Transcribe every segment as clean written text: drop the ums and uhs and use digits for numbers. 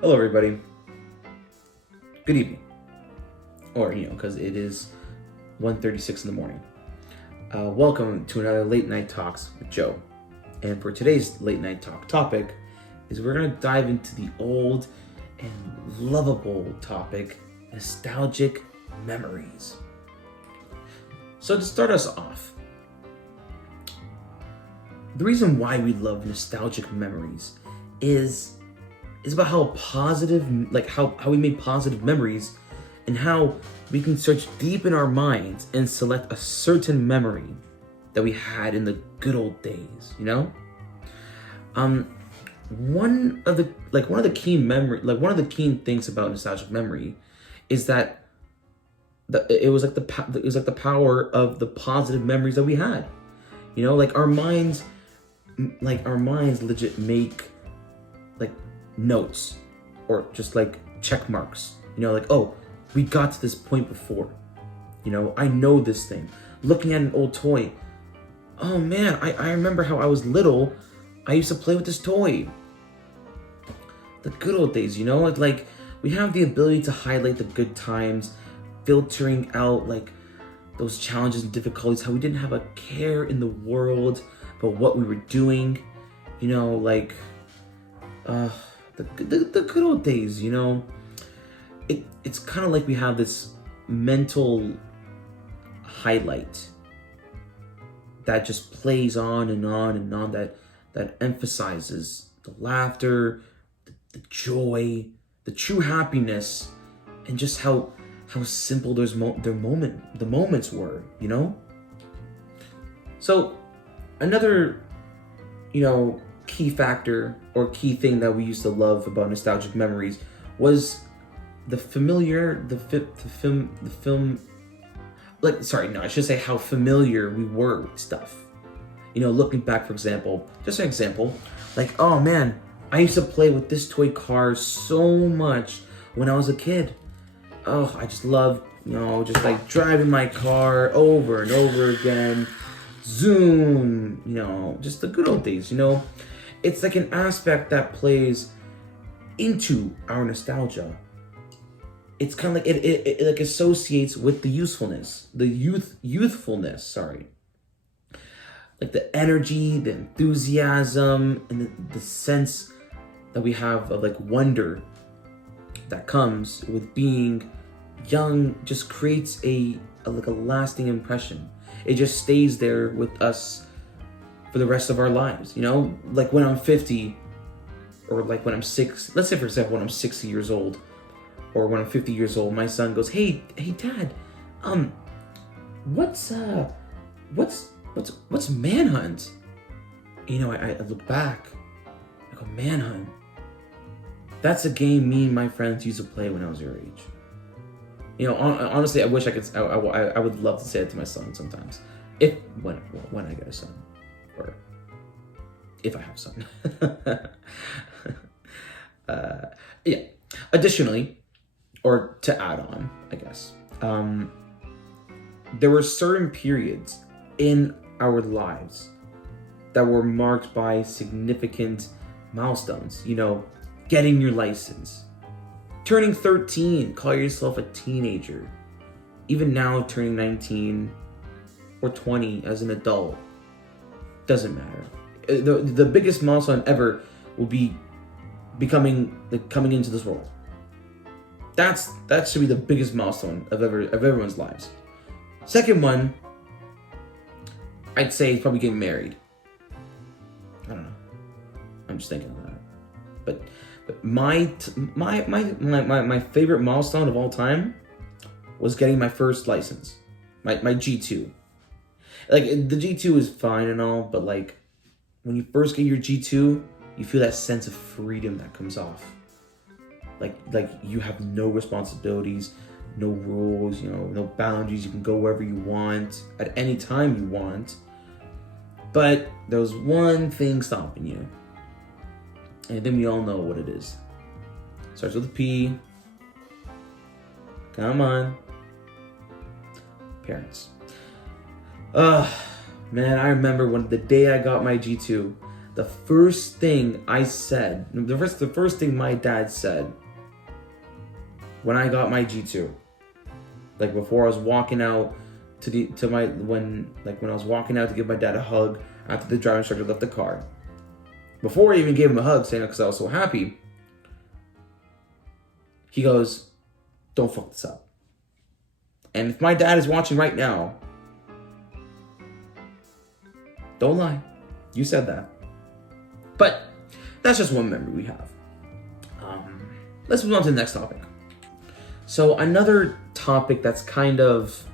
Hello, everybody. Good evening, or because it is 1:36 in the morning. Welcome to another late night talks with Joe. And for today's late night talk topic, is we're gonna dive into the old and lovable topic, nostalgic memories. So to start us off, the reason why we love nostalgic memories is about how positive, like how we made positive memories, and how we can search deep in our minds and select a certain memory that we had in the good old days. One of the key things about nostalgic memory is that it was like the power of the positive memories that we had. Like our minds legit make like notes or just like check marks, like, oh, we got to this point before, I know this thing. Looking at an old toy, oh man, I remember how I was little, I used to play with this toy. The good old days, like we have the ability to highlight the good times, filtering out like those challenges and difficulties, how we didn't have a care in the world about what we were doing, like the good old days. It's kind of like we have this mental highlight that just plays on and on and on, that emphasizes the laughter, the joy, the true happiness, and just how simple the moments were. So another key factor or key thing that we used to love about nostalgic memories was the familiar the film like sorry no I should say how familiar we were with stuff. Looking back, for example, just an example, like, oh man, I used to play with this toy car so much when I was a kid. Oh, I just loved just like driving my car over and over again. Zoom, just the good old days. It's like an aspect that plays into our nostalgia. It's kind of like it like associates with the youthfulness, sorry. Like the energy, the enthusiasm, and the sense that we have of like wonder that comes with being young just creates a lasting impression. It just stays there with us for the rest of our lives. Like when I'm 50, or like when I'm let's say for example, when I'm 60 years old, or when I'm 50 years old, my son goes, hey dad, what's Manhunt? I look back, I go, Manhunt, that's a game me and my friends used to play when I was your age. Honestly, I wish I could. I would love to say it to my son sometimes, when I get a son, or if I have a son. Yeah. Additionally, or to add on, I guess, there were certain periods in our lives that were marked by significant milestones. Getting your license. Turning 13, call yourself a teenager. Even now, turning 19 or 20 as an adult, doesn't matter. The biggest milestone ever will be coming into this world. That should be the biggest milestone of everyone's lives. Second one, I'd say, is probably getting married. I don't know. I'm just thinking of that. But my favorite milestone of all time was getting my first license, my G2. Like, the G2 is fine and all, but like when you first get your G2, you feel that sense of freedom that comes off. Like you have no responsibilities, no rules, no boundaries. You can go wherever you want at any time you want. But there was one thing stopping you. And then we all know what it is. Starts with a P. Come on. Parents. Man, I remember when the day I got my G2, the first thing I said, the first thing my dad said when I got my G2, like before I was walking out when I was walking out to give my dad a hug after the driving instructor left the car, before I even gave him a hug, saying it because I was so happy, he goes, "Don't fuck this up." And if my dad is watching right now, don't lie, you said that. But that's just one memory we have. Let's move on to the next topic. So another topic that's kind of,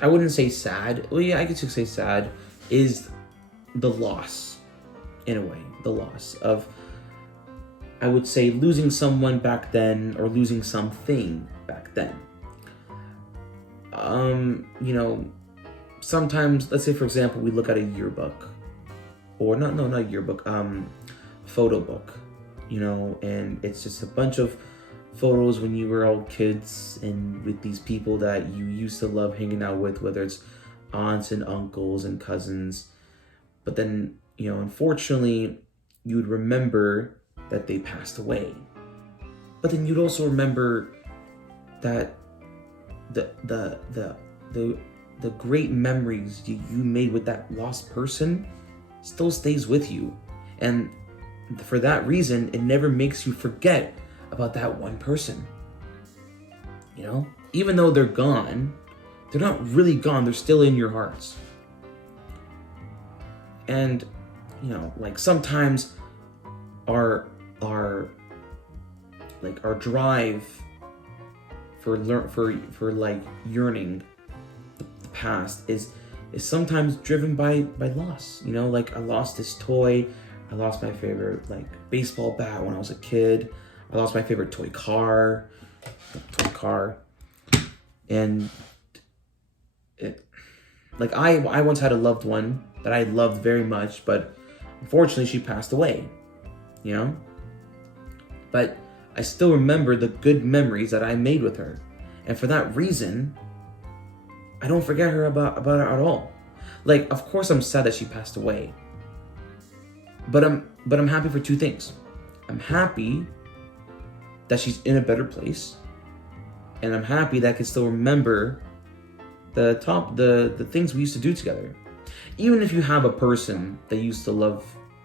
I wouldn't say sad, well yeah, I guess you could say sad, is the loss, in a way. The loss of, I would say, losing someone back then, or losing something back then. Sometimes, let's say for example, we look at a yearbook, or not a yearbook, photo book, and it's just a bunch of photos when you were all kids and with these people that you used to love hanging out with, whether it's aunts and uncles and cousins. But then, unfortunately, you would remember that they passed away. But then you'd also remember that the great memories you made with that lost person still stays with you. And for that reason, it never makes you forget about that one person. Even though they're gone, they're not really gone, they're still in your hearts. And like sometimes our drive for like yearning the past is sometimes driven by loss. Like I lost this toy, I lost my favorite like baseball bat when I was a kid, I lost my favorite toy car, and like I once had a loved one that I loved very much, but unfortunately she passed away, but I still remember the good memories that I made with her, and for that reason, I don't forget her about it at all. Like, of course I'm sad that she passed away, but I'm happy for two things. I'm happy that she's in a better place, and I'm happy that I can still remember the things we used to do together. Even if you have a person that you used to love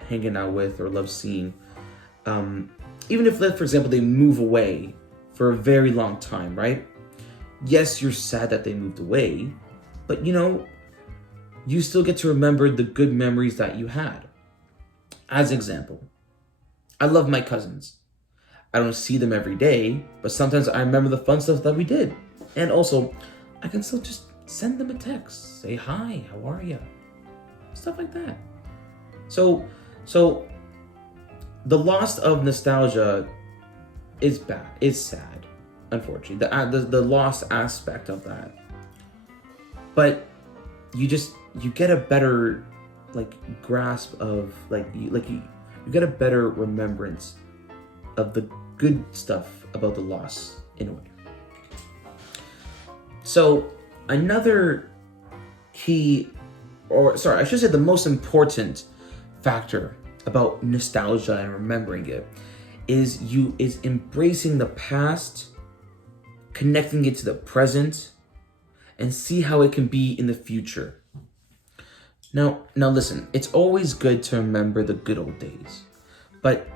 hanging out with or love seeing, even if, for example, they move away for a very long time, right? Yes, you're sad that they moved away, but you still get to remember the good memories that you had. As an example, I love my cousins. I don't see them every day, but sometimes I remember the fun stuff that we did. And also, I can still just send them a text, say, "Hi, how are you?" Stuff like that. So the loss of nostalgia is bad. It's sad, unfortunately. The lost aspect of that. But you get a better grasp of you get a better remembrance of the good stuff about the loss in a way. So another key, I should say the most important factor about nostalgia and remembering it is embracing the past, connecting it to the present, and see how it can be in the future. Now listen, it's always good to remember the good old days, but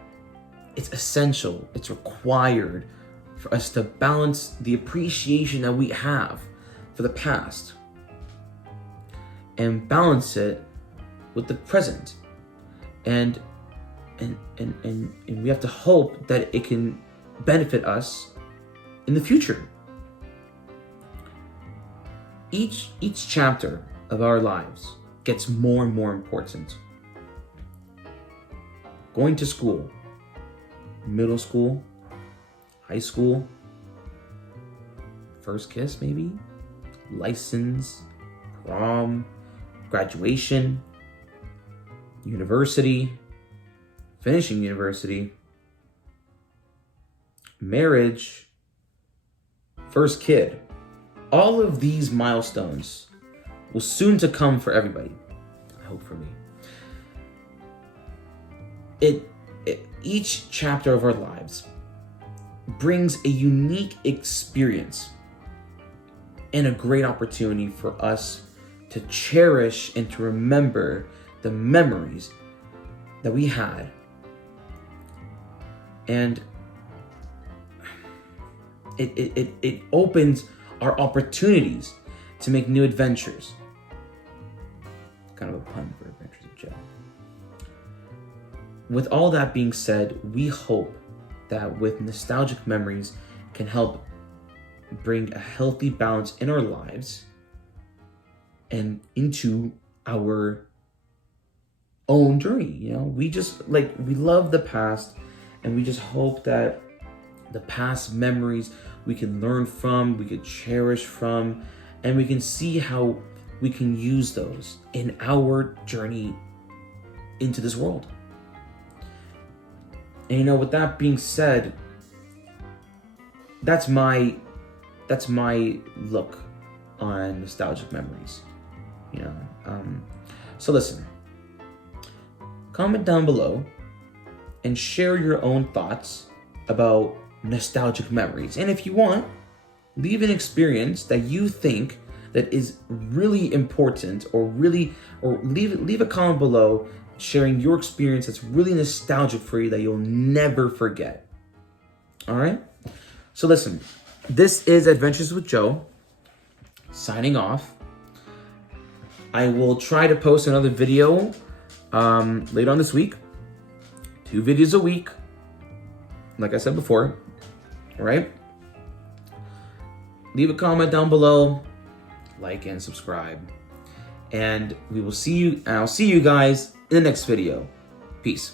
it's essential, it's required for us to balance the appreciation that we have for the past and balance it with the present. And we have to hope that it can benefit us in the future. Each chapter of our lives gets more and more important. Going to school, middle school, high school, first kiss maybe, license, prom, graduation, university, finishing university, marriage, first kid. All of these milestones will soon to come for everybody. I hope for me. each chapter of our lives brings a unique experience and a great opportunity for us to cherish and to remember the memories that we had. And it opens our opportunities to make new adventures. Kind of a pun for Adventures of Joe. With all that being said, we hope that with nostalgic memories can help bring a healthy balance in our lives and into our own journey. We just we love the past, and we just hope that the past memories we can learn from, we could cherish from, and we can see how we can use those in our journey into this world. And with that being said, that's my look on nostalgic memories. So listen, comment down below and share your own thoughts about nostalgic memories. And if you want, leave an experience that you think that is really important, or leave a comment below sharing your experience that's really nostalgic for you that you'll never forget. All right? So listen, this is Adventures with Joe, signing off. I will try to post another video later on this week. 2 videos a week, like I said before. All right? Leave a comment down below, like and subscribe. And we will see you, and I'll see you guys in the next video. Peace.